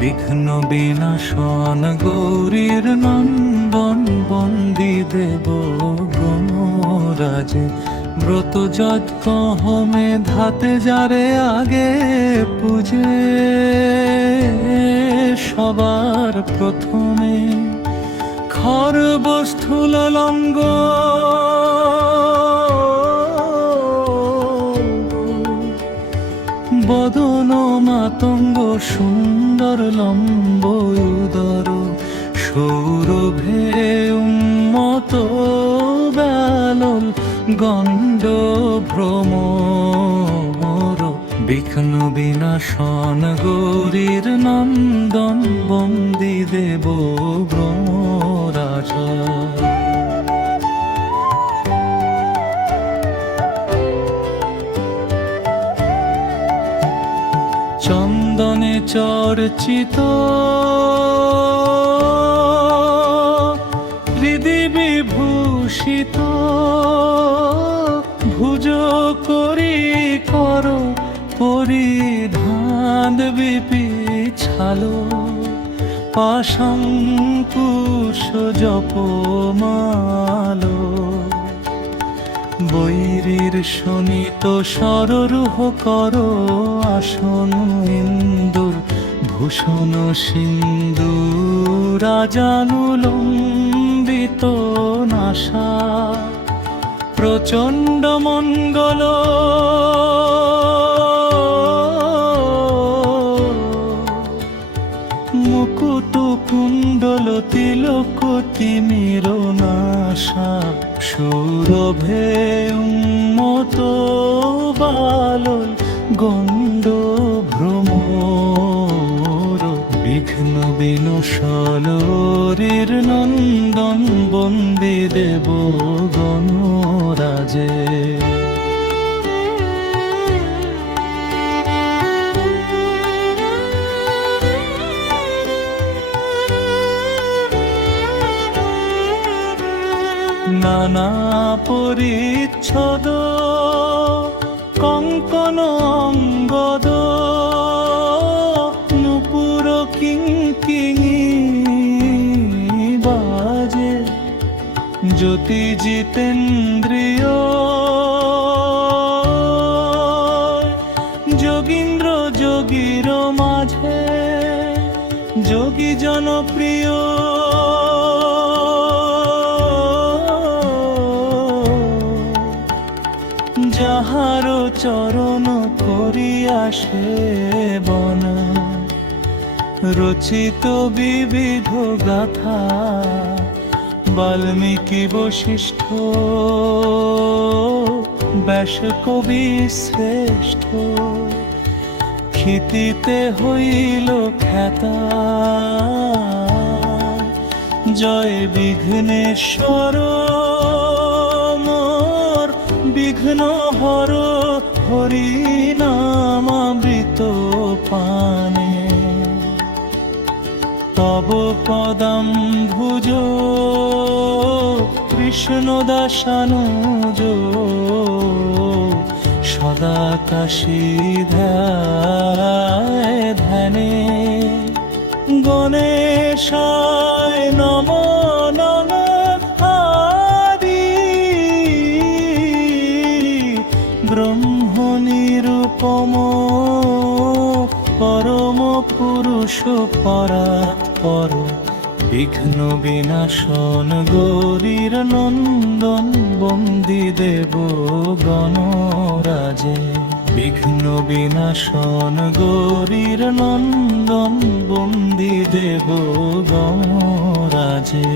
বিঘ্ন বিনাশন গৌরীর নন্দন বন্দি দেব গণরাজে। ব্রত যজ্ঞ হোমে ধাতে যারে আগে পূজে, সবার প্রথমে খরবস্থূল লঙ্গ বদন মাতঙ্গ সুন্দর লম্ব উদর সৌরভে উন্মত ব্যালল গণ্ড ভ্রমর। বিঘ্ন বিনাশন গৌরীর নন্দন বন্দি দেব ব্রহ্মরাজা। চন্দনে চর্চিত হৃদি বিভূষিত ভুজ করি কর পরিধান বিপিছালো পাশঙ্কুশ জপমালো। বৈরীর শোণিত সররুহ কর আসন ইন্দুর ভূষণ সিন্ধু রাজানুলম্বিত নাসা প্রচণ্ড মঙ্গল মুকুট কুণ্ডল তিলক তিমির নাসা সৌরভে উন্মত বালল গণ্ড ভ্রমর। বিঘ্ন বিনাশনের নন্দন বন্দি দেব গণরাজে। নানা পরিচ্ছদ কঙ্কন অঙ্গদ নূপুর কিঙ্কিণী বাজে জ্যোতি জিতেন্দ্রিয় যোগীন্দ্র যোগীর মাঝে যোগী জনপ্রিয়। যাহার চরণ করিয়া সেবন রচিত বিবিধ গাথা বাল্মীকি বশিষ্ঠ ব্যাস কবি শ্রেষ্ঠ ক্ষিতিতে হইল খ্যাতা। জয় বিঘ্নেশ্বর বিঘ্ন হর হরি নামামৃত পানে তব পদাম্বুজ কৃষ্ণ দাসানুজ সদা কাশী ধ্যানে গণেশায় নমঃ ব্রহ্ম নিরূপম পরম পুরুষ পরাৎপর। বিঘ্ন বিনাশন গৌরীর নন্দন বন্দি দেব গণরাজে। বিঘ্ন বিনাশন গৌরীর নন্দন বন্দি দেব গণরাজে।